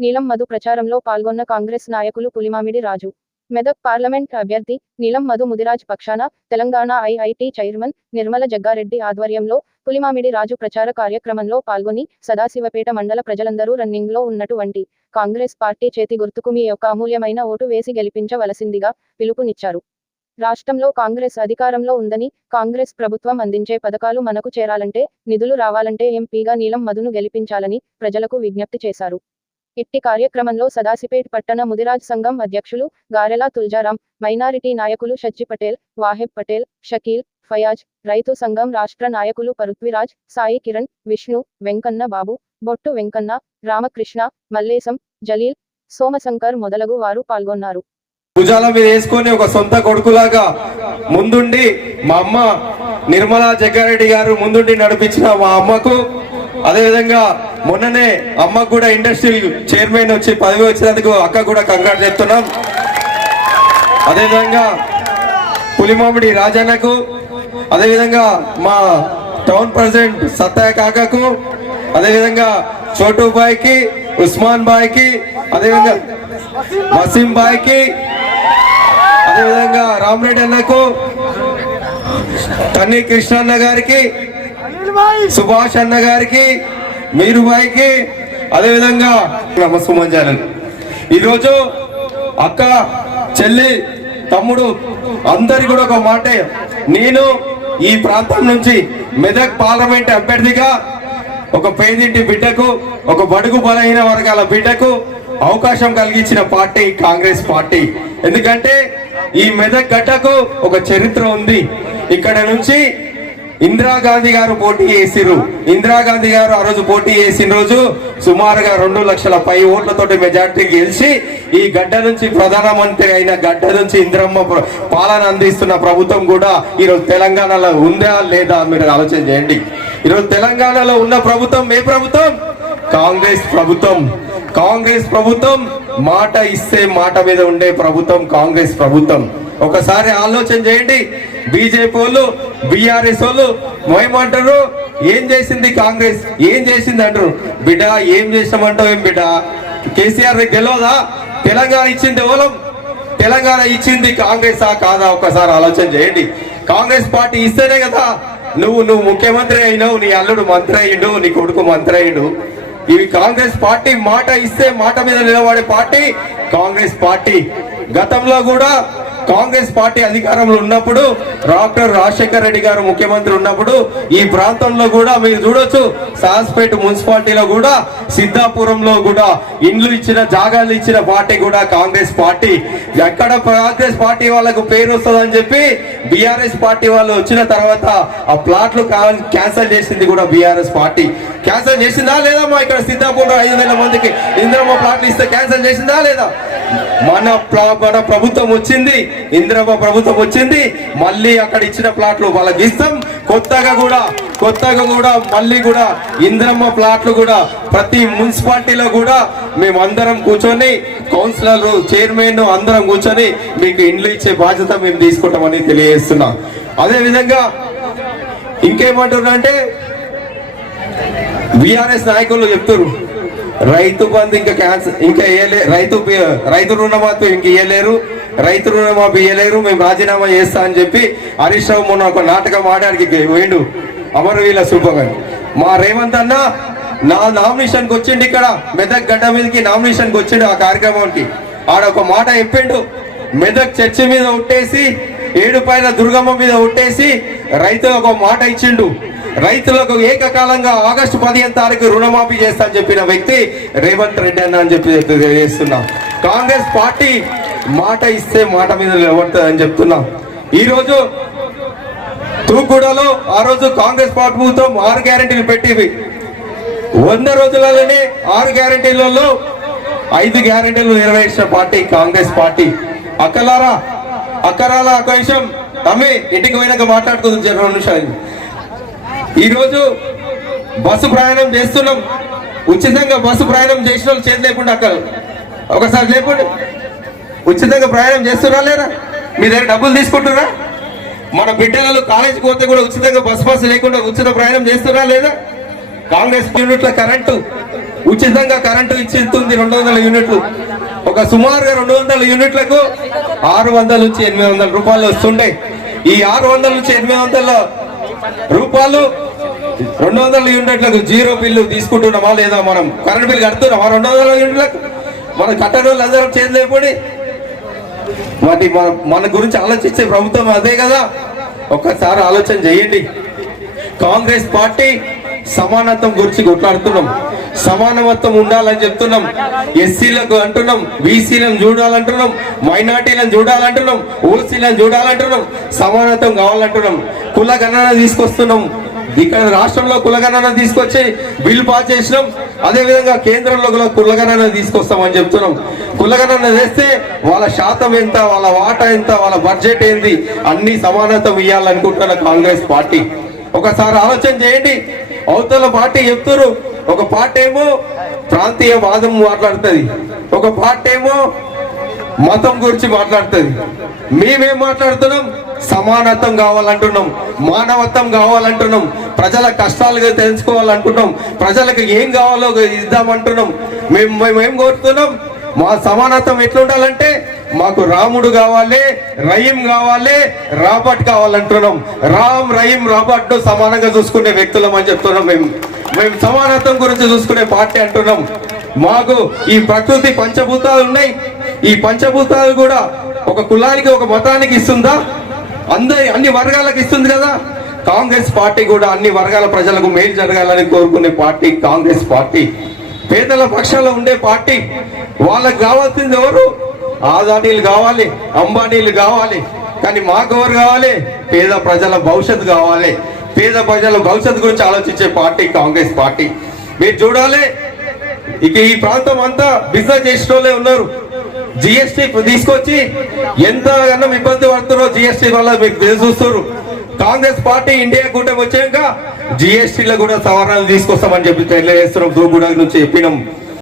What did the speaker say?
నీలం మధు ప్రచారంలో పాల్గొన్న కాంగ్రెస్ నాయకులు పులిమామిడి రాజు. మెదక్ పార్లమెంట్ అభ్యర్థి నీలం మధు ముదిరాజ్ పక్షాన తెలంగాణ ఐఐటి చైర్మన్ నిర్మల జగ్గారెడ్డి ఆధ్వర్యంలో పులిమామిడి రాజు ప్రచార కార్యక్రమంలో పాల్గొని సదాశివపేట మండల ప్రజలందరూ రన్నింగ్లో ఉన్నటువంటి కాంగ్రెస్ పార్టీ చేతి గుర్తుకు మీ యొక్క అమూల్యమైన ఓటు వేసి గెలిపించవలసిందిగా పిలుపునిచ్చారు. రాష్ట్రంలో కాంగ్రెస్ అధికారంలో ఉందని కాంగ్రెస్ ప్రభుత్వం అందించే పథకాలు మనకు చేరాలంటే నిధులు రావాలంటే ఎంపీగా నీలం మధును గెలిపించాలని ప్రజలకు విజ్ఞప్తి చేశారు. ఇట్టి కార్యక్రమంలో సదాసిపేట్ పట్టణ ముదిరాజ్ సంఘం అధ్యక్షులు గారెల తుల్జారాం మైనారిటీ నాయకులు షజ్జి పటేల్ వాహెబ్ పటేల్ షకీల్ ఫయాజ్ రైతు సంఘం రాష్ట్ర నాయకులు పరుత్విరాజ్ సాయి కిరణ్ విష్ణు వెంకన్న బాబు బొట్టు వెంకన్న రామకృష్ణ మల్లేశం జలీల్ సోమశంకర్ మొదలగు వారు పాల్గొన్నారు. భుజాల మీద వేసుకొని ఒక సొంత కొడుకులాగా ముందుండి మా అమ్మ నిర్మలా జగ్గారెడ్డి గారు ముందుండి నడిపించిన మా అమ్మకు అదేవిధంగా మొన్ననే అమ్మకు కూడా ఇండస్ట్రియల్ చైర్మన్ వచ్చి పదవి వచ్చినందుకు అక్క కూడా కంగారు చెప్తున్నాం. అదేవిధంగా పులిమామిడి రాజన్నకు అదేవిధంగా మా టౌన్ ప్రెసిడెంట్ సత్తయ్య కాకకు అదేవిధంగా చోటు బాయ్కి ఉస్మాన్ బాయ్కి అదేవిధంగా వసీం బాయ్కి అదేవిధంగా రామరెడ్డి అన్నకు తన్ని కృష్ణన్న గారికి సుభాష్ అన్న గారికి మీరుబాయికి అదేవిధంగా నమస్సుమంజాలని ఈరోజు అక్క చెల్లి తమ్ముడు అందరి కూడా ఒక మాటే. నేను ఈ ప్రాంతం నుంచి మెదక్ పార్లమెంట్ అభ్యర్థిగా ఒక పేదింటి బిడ్డకు ఒక బడుగు బలహీన వర్గాల బిడ్డకు అవకాశం కలిగించిన పార్టీ కాంగ్రెస్ పార్టీ. ఎందుకంటే ఈ మెదక్ గడ్డకు ఒక చరిత్ర ఉంది. ఇక్కడ నుంచి ఇందిరాగాంధీ గారు పోటీ చేసిరు ఇందిరాగాంధీ గారు ఆ రోజు పోటీ చేసిన రోజు సుమారుగా రెండు లక్షల పై ఓట్లతోటి మెజార్టీ గెలిచి ఈ గడ్డ నుంచి ప్రధానమంత్రి అయిన గడ్డ నుంచి ఇందిరమ్మ పాలన అందిస్తున్న ప్రభుత్వం కూడా ఈరోజు తెలంగాణలో ఉందా లేదా మీరు ఆలోచన చేయండి. ఈరోజు తెలంగాణలో ఉన్న ప్రభుత్వం ఏ ప్రభుత్వం? కాంగ్రెస్ ప్రభుత్వం. కాంగ్రెస్ ప్రభుత్వం మాట ఇస్తే మాట మీద ఉండే ప్రభుత్వం కాంగ్రెస్ ప్రభుత్వం. ఒకసారి ఆలోచన చేయండి. బీజేపీ వాళ్ళు బీఆర్ఎస్ వాళ్ళు ఏమంటారు? ఏం చేసింది కాంగ్రెస్? ఏం చేసింది అంటారు? బిడ్డ ఏం చేసామంటావు ఏం బిడ్డ? కేసీఆర్ నీకు తెలియదా తెలంగాణ ఇచ్చింది ఓలం తెలంగాణ ఇచ్చింది కాంగ్రెస్ కాదా? ఒకసారి ఆలోచన చేయండి. కాంగ్రెస్ పార్టీ ఇస్తేనే కదా నువ్వు నువ్వు ముఖ్యమంత్రి అయినావు నీ అల్లుడు మంత్రి అయ్యిండు నీ కొడుకు మంత్రి అయ్యిండు. ఇవి కాంగ్రెస్ పార్టీ మాట ఇస్తే మాట మీద నిలబడే పార్టీ కాంగ్రెస్ పార్టీ. గతంలో కూడా కాంగ్రెస్ పార్టీ అధికారంలో ఉన్నప్పుడు డాక్టర్ రాజశేఖర్ రెడ్డి గారు ముఖ్యమంత్రి ఉన్నప్పుడు ఈ ప్రాంతంలో కూడా మీరు చూడొచ్చు సాస్పేట్ మున్సిపాలిటీలో కూడా సిద్ధాపురంలో కూడా ఇండ్లు ఇచ్చిన జాగాలు ఇచ్చిన పార్టీ కూడా కాంగ్రెస్ పార్టీ. ఎక్కడ కాంగ్రెస్ పార్టీ వాళ్ళకు పేరు వస్తుందని చెప్పి బీఆర్ఎస్ పార్టీ వాళ్ళు వచ్చిన తర్వాత ఆ ప్లాట్లు క్యాన్సిల్ చేసింది కూడా బీఆర్ఎస్ పార్టీ. క్యాన్సిల్ చేసిందా లేదా మా ఇక్కడ సిద్ధాపురం ఐదు వేల మందికి ఇంద్రమ్మ ప్లాట్లు ఇస్తే క్యాన్సిల్ చేసిందా లేదా? మన మన ప్రభుత్వం వచ్చింది ఇందిరమ్మ ప్రభుత్వం వచ్చింది మళ్ళీ అక్కడ ఇచ్చిన ప్లాట్లు వాళ్ళకి ఇస్తాం. కొత్తగా కూడా కొత్తగా కూడా మళ్ళీ కూడా ఇందిరమ్మ ప్లాట్లు కూడా ప్రతి మున్సిపాలిటీలో కూడా మేము అందరం కూర్చొని కౌన్సిలర్లు చైర్మన్ అందరం కూర్చొని మీకు ఇండ్లు ఇచ్చే బాధ్యత మేము తీసుకుంటామని తెలియజేస్తున్నాం. అదేవిధంగా ఇంకేమంటున్నా అంటే బీఆర్ఎస్ నాయకులు చెప్తున్నారు రైతు బంధు ఇంకా క్యాన్సర్ ఇంకా ఇయ్యలే రైతు రైతు రుణమాఫీ ఇంక ఇయ్యలేరు. రైతు రుణమాఫీ ఇయ్యలేరు. మేము రాజీనామా చేస్తా అని చెప్పి హరీష్ రావు మొన్న ఒక నాటకం ఆడడానికి వేయండు అమరవీల శుభమని మా రేవంత్ అన్న నా నామినేషన్కి వచ్చిండు ఇక్కడ. మెదక్ గడ్డ మీదకి నామినేషన్కి వచ్చిండు ఆ కార్యక్రమానికి. ఆడ ఒక మాట చెప్పిండు. మెదక్ చర్చి మీద ఉట్టేసి ఏడు పైన దుర్గమ్మ మీద ఉట్టేసి రైతు ఒక మాట ఇచ్చిండు. రైతులకు ఏకకాలంగా ఆగస్టు పదిహేను తారీఖు రుణమాఫీ చేస్తా అని చెప్పిన వ్యక్తి రేవంత్ రెడ్డి అన్న అని చెప్పి తెలియజేస్తున్నా. కాంగ్రెస్ పార్టీ మాట ఇస్తే మాట మీద నిలబడుతుంది అని చెప్తున్నా. ఈ రోజు తూకుడలో ఆ రోజు కాంగ్రెస్ పార్టీ ప్రభుత్వం ఆరు గ్యారెంటీలు పెట్టింది. వంద రోజులలోనే ఆరు గ్యారెంటీలలో ఐదు గ్యారెంటీలు నెరవేర్చిన పార్టీ కాంగ్రెస్ పార్టీ. అక్కలారా అక్కరాల ఒక విషయం తమ్మి ఇంటికి పోయినాక మాట్లాడుకుందాం జర రెండు నిమిషాలు. ఈరోజు బస్సు ప్రయాణం చేస్తున్నాం. ఉచితంగా బస్సు ప్రయాణం చేసిన వాళ్ళు చేతి లేకుండా అక్కడ ఒకసారి లేకుండా ఉచితంగా ప్రయాణం చేస్తున్నా లేరా మీ దగ్గర డబ్బులు తీసుకుంటున్నా మన బిడ్డలు కాలేజీకి పోతే కూడా ఉచితంగా బస్ బస్సు లేకుండా ఉచిత ప్రయాణం చేస్తున్నా లేదా? కాంగ్రెస్ యూనిట్ల కరెంటు. ఉచితంగా కరెంటు ఇచ్చిస్తుంది రెండు వందల యూనిట్లు. ఒక సుమారుగా రెండు వందల యూనిట్లకు ఆరు వందల నుంచి ఎనిమిది వందల రూపాయలు వస్తుండే. ఈ ఆరు వందల నుంచి ఎనిమిది వందల రూపాయలు రెండు వందల యూనిట్లకు జీరో బిల్లు తీసుకుంటున్నామా లేదా మనం కరెంట్ బిల్లు కడుతున్నామా? రెండు వందల యూనిట్లకు మనం కట్టని వాళ్ళు అందరం చేయలేకపోయి మరి మన మన గురించి ఆలోచించే ప్రభుత్వం అదే కదా. ఒక్కసారి ఆలోచన చేయండి. కాంగ్రెస్ పార్టీ సమానత్వం గురించి కొట్లాడుతున్నాం. సమానమత్వం ఉండాలని చెప్తున్నాం. ఎస్సీలకు అంటున్నాం బీసీలను చూడాలంటున్నాం మైనార్టీలను చూడాలంటున్నాం ఓసీలను చూడాలంటున్నాం సమానత్వం కావాలంటున్నాం. కుల గణన తీసుకొస్తున్నాం. ఇక్కడ రాష్ట్రంలో కులగణన తీసుకొచ్చి బిల్ పాస్ చేసినాం. అదేవిధంగా కేంద్రంలో కూడా కులగణన తీసుకొస్తామని చెప్తున్నాం. కులగణన చేస్తే వాళ్ళ శాతం ఎంత వాళ్ళ వాటా ఎంత వాళ్ళ బడ్జెట్ ఏంది అన్ని సమానత్వం ఇవ్వాలనుకుంటున్న కాంగ్రెస్ పార్టీ. ఒకసారి ఆలోచన చేయండి. అవతల పార్టీ చెప్తున్నారు ఒక పార్ట్ ఏమో ప్రాంతీయ వాదం మాట్లాడుతుంది. ఒక పార్ట్ ఏమో మతం గురించి మాట్లాడుతుంది. మేమేం మాట్లాడుతున్నాం? సమానత్వం కావాలంటున్నాం. మానవత్వం కావాలంటున్నాం. ప్రజల కష్టాలుగా తెలుసుకోవాలంటున్నాం. ప్రజలకు ఏం కావాలో ఇద్దామంటున్నాం. మేము మేము కోరుతున్నాం? మా సమానత్వం ఎట్లుండాలంటే మాకు రాముడు కావాలి రయీం కావాలి రాబర్ట్ కావాలంటున్నాం. రామ్ రయీం రాబర్ట్ సమానంగా చూసుకునే వ్యక్తులం అని చెప్తున్నాం మేము. మేము సమానత్వం గురించి చూసుకునే పార్టీ అంటున్నాం. మాకు ఈ ప్రకృతి పంచభూతాలు ఉన్నాయి. ఈ పంచభూతాలు కూడా ఒక కులానికి ఒక మతానికి ఇస్తుందా? అందరి అన్ని వర్గాలకు ఇస్తుంది కదా? కాంగ్రెస్ పార్టీ కూడా అన్ని వర్గాల ప్రజలకు మేలు జరగాలని కోరుకునే పార్టీ కాంగ్రెస్ పార్టీ. పేదల పక్షాల్లో ఉండే పార్టీ. వాళ్ళకి కావాల్సింది ఎవరు? ఆదానీలు కావాలి అంబానీలు కావాలి. కానీ మాకు ఎవరు కావాలి? పేద ప్రజల భవిష్యత్తు కావాలి. పేద ప్రజల భవిష్యత్తు గురించి ఆలోచించే పార్టీ కాంగ్రెస్ పార్టీ. మీరు చూడాలి ఇక ఈ ప్రాంతం అంతా బిజినెస్ చేసిన వాళ్ళే ఉన్నారు జిఎస్టీ తీసుకొచ్చి ఎంత అన్నం ఇబ్బంది పడుతున్నారో జిఎస్టీ వల్ల మీకు తెలుసు చూస్తారు కాంగ్రెస్ పార్టీ ఇండియా కూటమి వచ్చాక జిఎస్టీలో కూడా సవరణలు తీసుకొస్తామని చెప్పి తెలియజేస్తున్నాం. దూగుడ నుంచి చెప్పినాం.